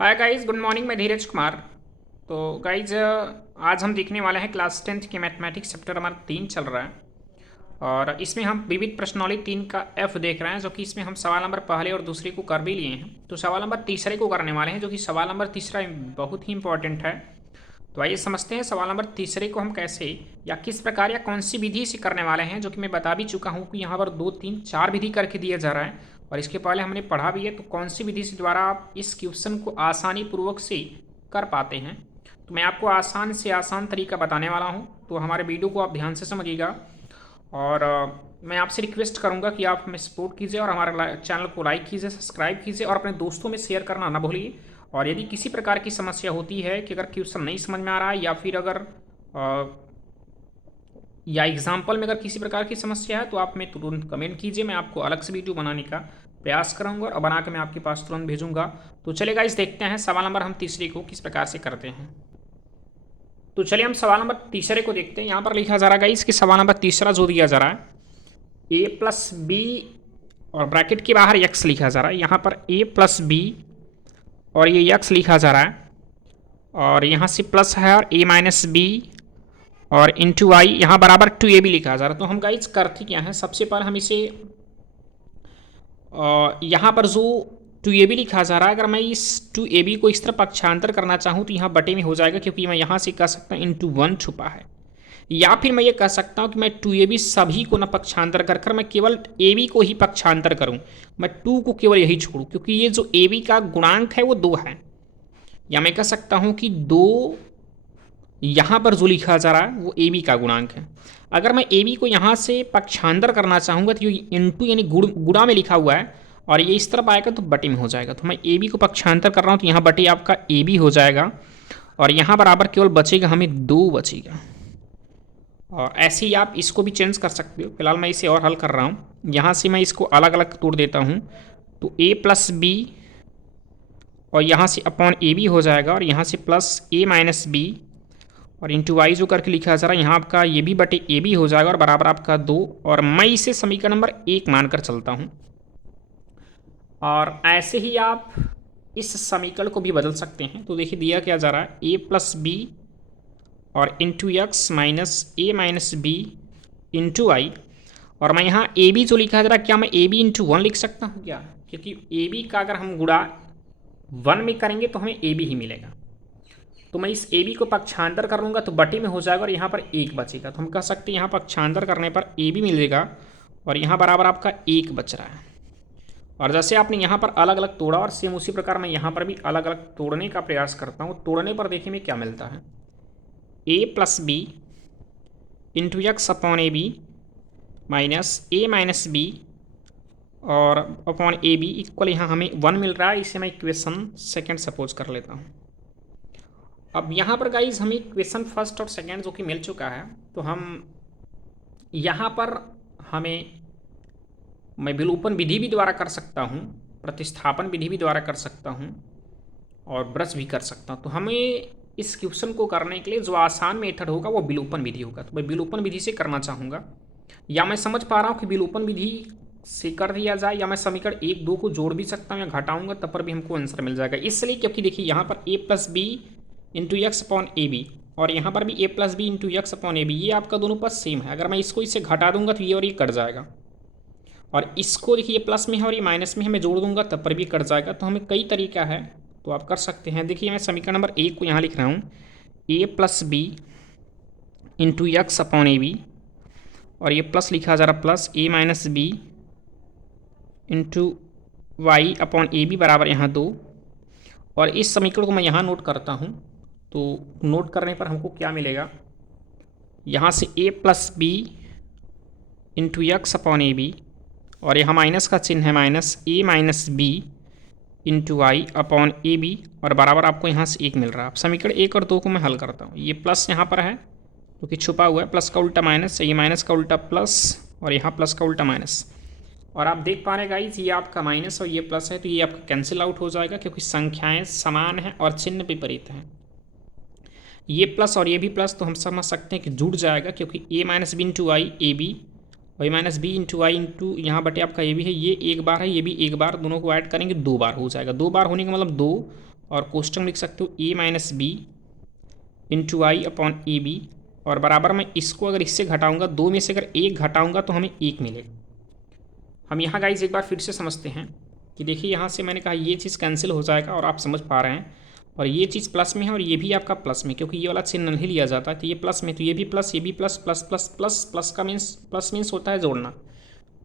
Hi guys, good morning. मैं धीरज कुमार। तो guys आज हम देखने वाले हैं क्लास 10th के मैथमेटिक्स चैप्टर हमारा 3 चल रहा है। और इसमें हम विविध प्रश्नावली 3 का एफ देख रहे हैं, जो कि इसमें हम सवाल नंबर पहले और दूसरे को कर भी लिए हैं। तो सवाल नंबर तीसरे को करने वाले हैं, जो कि सवाल नंबर तीसरा बहुत ही इंपॉर्टेंट है। तो आइए समझते हैं सवाल नंबर तीसरे को हम कैसे या किस प्रकार या कौन सी विधि से करने वाले हैं, जो कि मैं बता भी चुका हूँ कि यहाँ पर 2 3 4 विधि करके दिया जा रहा है और इसके पहले हमने पढ़ा भी है। तो कौन सी विधि से द्वारा आप इस क्वेश्चन को आसानी पूर्वक से कर पाते हैं, तो मैं आपको आसान से आसान तरीका बताने वाला हूँ। तो हमारे वीडियो को आप ध्यान से समझिएगा और मैं आपसे रिक्वेस्ट करूँगा कि आप हमें सपोर्ट कीजिए और हमारे चैनल को लाइक कीजिए, सब्सक्राइब कीजिए और अपने दोस्तों में शेयर करना ना भूलिए। और यदि किसी प्रकार की समस्या होती है कि अगर क्वेश्चन नहीं समझ में आ रहा है या फिर अगर या एग्जाम्पल में अगर किसी प्रकार की समस्या है, तो आप हमें तुरंत कमेंट कीजिए। मैं आपको अलग से वीडियो बनाने का प्रयास करूँगा और बना के मैं आपके पास तुरंत भेजूंगा। तो चलेगा, इस देखते हैं सवाल नंबर हम तीसरे को किस प्रकार से करते हैं। तो चलिए हम सवाल नंबर तीसरे को देखते हैं। यहाँ पर लिखा जा रहा है इसके सवाल नंबर तीसरा जो दिया जा रहा है ए प्लस बी और ब्रैकेट के बाहर एक्स लिखा जा रहा है। यहाँ पर ए प्लस बी और ये एक्स लिखा जा रहा है और यहाँ से प्लस है और ए माइनस बी और इंटू आई यहाँ बराबर टू ए बी लिखा जा रहा है। तो हम गाइज करते क्या है, सबसे पहले हम इसे यहाँ पर जो टू ए बी लिखा जा रहा है, अगर मैं इस टू ए बी को इस तरह पक्षांतर करना चाहूँ तो यहाँ बटे में हो जाएगा, क्योंकि मैं यहाँ से कह सकता हूँ इंटू वन छुपा है। या फिर मैं ये कह सकता हूँ कि मैं टू ए बी सभी को न पक्षांतर कर कर मैं केवल ए बी को ही पक्षांतर करूँ, मैं टू को केवल यही छोड़ूँ, क्योंकि ये जो ए बी का गुणांक है वो 2 है। या मैं कह सकता हूँ कि 2 यहाँ पर जो लिखा जा रहा है वो ए बी का गुणांक है। अगर मैं ए बी को यहाँ से पक्षांतर करना चाहूँगा तो ये इंटू यानी गुणा में लिखा हुआ है और ये इस तरफ आएगा तो बटे में हो जाएगा। तो मैं ए बी को पक्षांतर कर रहा हूँ तो यहाँ बटे आपका ए बी हो जाएगा और यहाँ बराबर केवल बचेगा हमें 2 बचेगा। और ऐसे ही आप इसको भी चेंज कर सकते हो। फिलहाल मैं इसे और हल कर रहा हूँ, यहाँ से मैं इसको अलग अलग तोड़ देता हूँ। तो ए प्लस बी और यहाँ से अपॉन ए बी हो जाएगा और यहाँ से प्लस ए माइनस बी और इंटू वाई जो करके लिखा जा रहा है, यहाँ आपका ये भी बटे ए बी हो जाएगा और बराबर आपका 2। और मैं इसे समीकरण नंबर 1 मानकर चलता हूँ। और ऐसे ही आप इस समीकरण को भी बदल सकते हैं। तो देखिए दिया क्या जा रहा है, ए प्लस बी और into x minus A minus B into आई। और मैं यहाँ ए बी जो लिखा जा रहा है, क्या मैं ए बी इंटू 1 लिख सकता हूँ क्या? क्योंकि ए बी का अगर हम गुणा 1 में करेंगे तो हमें ए बी ही मिलेगा। तो मैं इस ए बी को पक्षांतर कर लूँगा तो बटे में हो जाएगा और यहाँ पर 1 बचेगा। तो हम कह सकते हैं यहाँ पक्षांतर करने पर ए बी मिलेगा और यहाँ बराबर आपका 1 बच रहा है। और जैसे आपने यहाँ पर अलग अलग तोड़ा और सेम उसी प्रकार मैं यहाँ पर भी अलग अलग तोड़ने का प्रयास करता हूँ। तोड़ने पर देखिए में क्या मिलता है, A plus B into x upon A B minus A minus B और अपॉन ए बी इक्वल यहाँ हमें 1 मिल रहा है। इसे मैं इक्वेशन सेकेंड सपोज कर लेता हूँ। अब यहाँ पर गाइज हमें इक्वेशन फर्स्ट और सेकेंड जो कि मिल चुका है, तो हम यहाँ पर मैं विलोपन विधि भी द्वारा कर सकता हूँ, प्रतिस्थापन विधि भी द्वारा कर सकता हूँ और ब्रश भी कर सकता हूँ। तो हमें इस क्वेश्चन को करने के लिए जो आसान मेथड होगा वो विलोपन विधि होगा। तो मैं विलोपन विधि से करना चाहूँगा, या मैं समझ पा रहा हूँ कि विलोपन विधि से कर दिया जाए, या मैं समीकरण 1 2 को जोड़ भी सकता हूँ या घटाऊंगा, तब पर भी हमको आंसर मिल जाएगा। इसलिए क्योंकि देखिए यहाँ पर A plus B into x upon A B और यहाँ पर भी A plus B into x upon A B, ये आपका दोनों पद सेम है। अगर मैं इसको इससे घटा दूंगा तो ये और ये कट जाएगा, और इसको देखिए ये प्लस में है और ये माइनस में है, मैं जोड़ दूंगा तब पर भी कट जाएगा। तो हमें कई तरीका है, तो आप कर सकते हैं। देखिए मैं समीकरण नंबर 1 को यहाँ लिख रहा हूँ, A plus B into x upon A B और ये प्लस लिखा जा रहा plus A minus B into Y upon A B बराबर यहाँ 2। और इस समीकरण को मैं यहाँ नोट करता हूँ। तो नोट करने पर हमको क्या मिलेगा, यहाँ से A plus B into x upon A B और यहाँ माइनस का चिन्ह है, minus A minus B into I upon A B और बराबर आपको यहाँ से 1 मिल रहा है। अब समीकरण 1 और 2 को मैं हल करता हूँ। ये प्लस यहाँ पर है क्योंकि छुपा हुआ है, प्लस का उल्टा माइनस, ये माइनस का उल्टा प्लस और यहाँ प्लस का उल्टा माइनस। और आप देख पा रहे हैं गाइज, ये आपका माइनस और ये प्लस है, तो ये आपका कैंसिल आउट हो जाएगा क्योंकि संख्याएं समान हैं और चिन्ह विपरीत हैं। ये प्लस और ये भी प्लस, तो हम समझ सकते हैं कि जुड़ जाएगा, क्योंकि A minus B into I A B और A minus B into I into यहाँ बटे आपका ए बी है, ये एक बार है, ये भी एक बार, दोनों को ऐड करेंगे 2 बार हो जाएगा। 2 बार होने का मतलब 2 और कोष्टक में लिख सकते हो a minus B into I upon A B, और बराबर मैं इसको अगर इससे घटाऊंगा, 2 में से अगर 1 घटाऊंगा तो हमें 1 मिलेगा। हम यहाँ गाइज एक बार फिर से समझते हैं कि देखिए यहाँ से मैंने कहा ये चीज़ कैंसिल हो जाएगा और आप समझ पा रहे हैं, और ये चीज़ प्लस में है और ये भी आपका प्लस में, क्योंकि ये वाला चिन्ह नहीं लिया जाता है, तो ये प्लस में, तो ये भी प्लस, ये भी plus, plus plus plus plus का मीन्स, प्लस मीन्स होता है जोड़ना।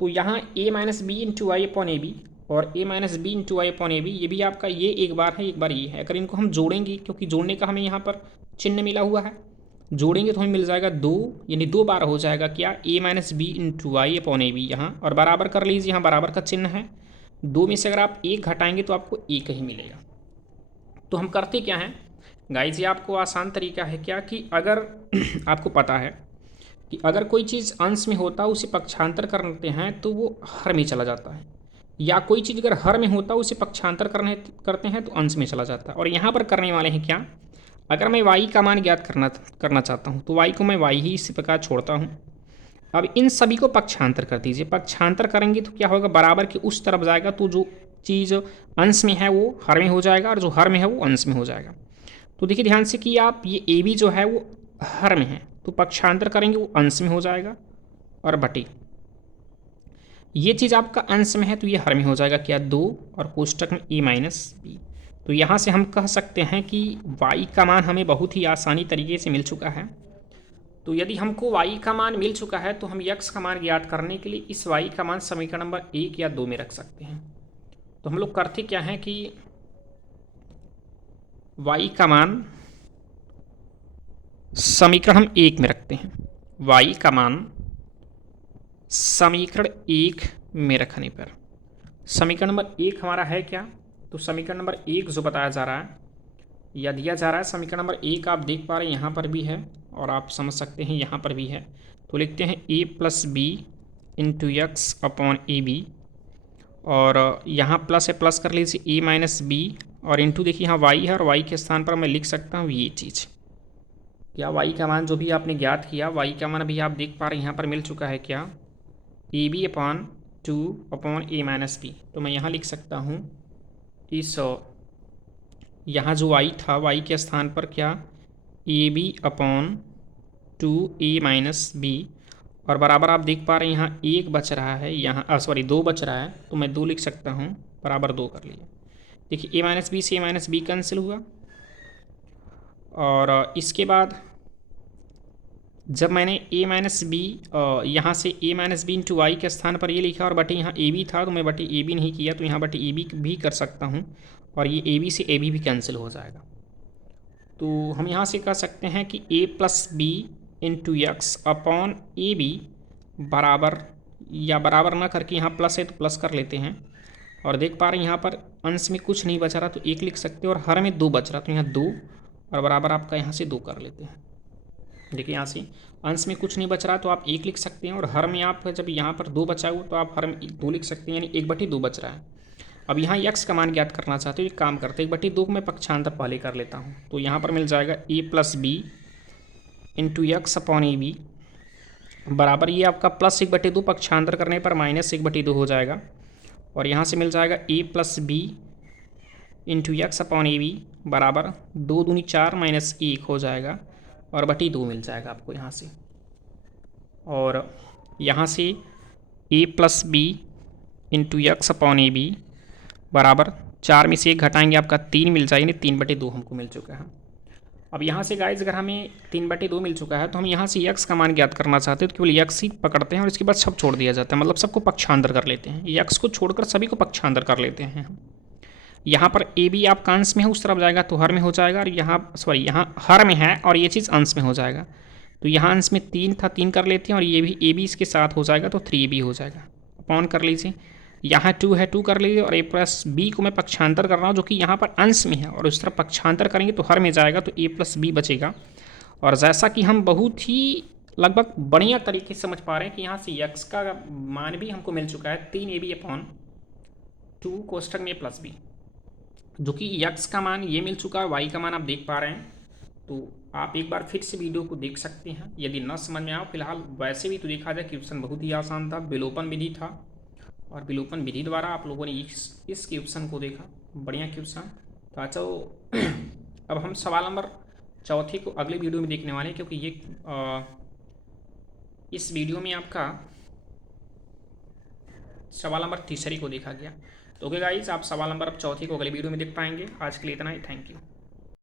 तो यहाँ a minus B into I upon A B और a minus B into I upon A B, ये भी आपका ये एक बार है, एक बार ये है। अगर इनको हम जोड़ेंगे, क्योंकि जोड़ने का हमें यहाँ पर चिन्ह मिला हुआ है, जोड़ेंगे तो हमें मिल जाएगा 2, यानी 2 बार हो जाएगा क्या, a minus B into I upon A b यहाँ, और बराबर कर लीजिए, यहाँ बराबर का चिन्ह है। 2 में से अगर आप 1 घटाएंगे तो आपको 1 ही मिलेगा। तो हम करते क्या हैं गाइज, ये आपको आसान तरीका है क्या, कि अगर आपको पता है कि अगर कोई चीज़ अंश में होता है उसे पक्षांतर करते हैं तो वो हर में चला जाता है, या कोई चीज़ अगर हर में होता है उसे पक्षांतर करते हैं तो अंश में चला जाता है। और यहाँ पर करने वाले हैं क्या, अगर मैं y का मान ज्ञात करना चाहता हूँ तो y को मैं y ही इसी प्रकार छोड़ता हूँ। अब इन सभी को पक्षांतर कर दीजिए, पक्षांतर करेंगे तो क्या होगा, बराबर के उस तरफ जाएगा, तो जो चीज़ अंश में है वो हर में हो जाएगा और जो हर में है वो अंश में हो जाएगा। तो देखिए ध्यान से कि आप ये ए बी जो है वो हर में है, तो पक्षांतर करेंगे वो अंश में हो जाएगा, और बटे ये चीज़ आपका अंश में है तो ये हर में हो जाएगा क्या, 2, और कोष्टक में ए माइनस बी। तो यहाँ से हम कह सकते हैं कि y का मान हमें बहुत ही आसानी तरीके से मिल चुका है। तो यदि हमको y का मान मिल चुका है तो हम x का मान ज्ञात करने के लिए इस y का मान समीकरण नंबर 1 या 2 में रख सकते हैं। तो हम लोग करते क्या हैं कि y का मान समीकरण हम 1 में रखते हैं, y का मान समीकरण 1 में रखने पर समीकरण नंबर 1 हमारा है क्या, तो समीकरण नंबर 1 जो बताया जा रहा है या दिया जा रहा है, समीकरण नंबर 1 आप देख पा रहे हैं यहाँ पर भी है और आप समझ सकते हैं यहाँ पर भी है। तो लिखते हैं a plus B into x upon A B, और यहाँ प्लस है, प्लस कर लीजिए a माइनस बी, और इंटू देखिए यहाँ y है और y के स्थान पर मैं लिख सकता हूँ ये चीज़, क्या y का मान जो भी आपने ज्ञात किया, y का मान अभी आप देख पा रहे हैं यहाँ पर मिल चुका है क्या, a b upon 2 upon a minus b. तो मैं यहाँ लिख सकता हूँ इस, यहाँ जो y था y के स्थान पर क्या, a b upon 2 a minus B, और बराबर आप देख पा रहे हैं यहाँ 1 बच रहा है, यहाँ सॉरी 2 बच रहा है, तो मैं 2 लिख सकता हूँ, बराबर 2 कर लिया। देखिए ए माइनस बी से ए माइनस बी कैंसिल हुआ, और इसके बाद जब मैंने a माइनस बी यहाँ से a minus B into y के स्थान पर ये लिखा और बटे यहाँ ए बी था, तो मैं बटे ए बी नहीं किया, तो यहाँ बटे ए बी भी कर सकता हूँ, और ये ए बी से ए बी भी कैंसिल हो जाएगा। तो हम यहाँ से कह सकते हैं कि a plus B into x upon A B बराबर, या बराबर ना करके यहाँ प्लस है तो प्लस कर लेते हैं, और देख पा रहे हैं यहाँ पर अंश में कुछ नहीं बच रहा तो 1 लिख सकते हैं, और हर में 2 बच रहा तो यहाँ 2, और बराबर आपका यहाँ से 2 कर लेते हैं। देखिए यहाँ से अंश में कुछ नहीं बच रहा तो आप 1 लिख सकते हैं, और हर में आप जब यहाँ पर 2 बचा हुआ तो आप हर में 2 लिख सकते हैं, यानी 1/2 बच रहा है। अब यहाँ x का मान ज्ञात करना चाहते हो, एक काम करते हैं 1/2 को मैं पक्षांतर पहले कर लेता हूँ, तो यहाँ पर मिल जाएगा a plus B into x upon A B बराबर, ये आपका प्लस 1/2 पक्षांतर करने पर माइनस 1/2 हो जाएगा, और यहाँ से मिल जाएगा a plus B into x upon A B बराबर 2 दूनी 4 माइनस 1 हो जाएगा, और बटी 2 मिल जाएगा आपको यहाँ से, और यहाँ से a plus B into x upon A B बराबर 4 में से 1 घटाएंगे आपका 3 मिल जाएगी, 3/2 हमको मिल चुका है। अब यहाँ से गाइज अगर हमें 3/2 मिल चुका है तो हम यहाँ से x का मान ज्ञात करना चाहते हैं, तो केवल x ही पकड़ते हैं और इसके बाद सब छोड़ दिया जाता है, मतलब सबको पक्षांतर कर लेते हैं, x को छोड़कर सभी को पक्षांतर कर लेते हैं। यहाँ पर ए बी आपका अंश में है उस तरफ जाएगा तो हर में हो जाएगा, और यहाँ सॉरी यहाँ हर में है और ये चीज़ अंश में हो जाएगा, तो यहाँ अंश में 3 था 3 कर लेते हैं, और ये भी ए बी इसके साथ हो जाएगा तो 3b हो जाएगा, अपॉन कर लीजिए, यहाँ 2 है 2 कर लीजिए, और a प्लस बी को मैं पक्षांतर कर रहा हूँ जो कि यहाँ पर अंश में है, और उस तरफ पक्षांतर करेंगे तो हर में जाएगा तो a प्लस बी बचेगा। और जैसा कि हम बहुत ही लगभग बढ़िया तरीके से समझ पा रहे हैं कि यहाँ से x का मान भी हमको मिल चुका है 3ab अपॉन 2 कोष्टक में प्लस बी, जो कि x का मान ये मिल चुका है, y का मान आप देख पा रहे हैं। तो आप एक बार फिर से वीडियो को देख सकते हैं यदि न समझ में आए। फिलहाल वैसे भी तो देखा जाए क्वेश्चन बहुत ही आसान था, विलोपन विधि था, और विलोपन विधि द्वारा आप लोगों ने इस क्वेश्चन को देखा, बढ़िया क्वेश्चन। तो अच्छा अब हम सवाल नंबर चौथे को अगले वीडियो में देखने वाले हैं, क्योंकि ये इस वीडियो में आपका सवाल नंबर तीसरे को देखा गया। तो ओके गाइस, आप सवाल नंबर अब चौथे को अगले वीडियो में देख पाएंगे। आज के लिए इतना ही, थैंक यू।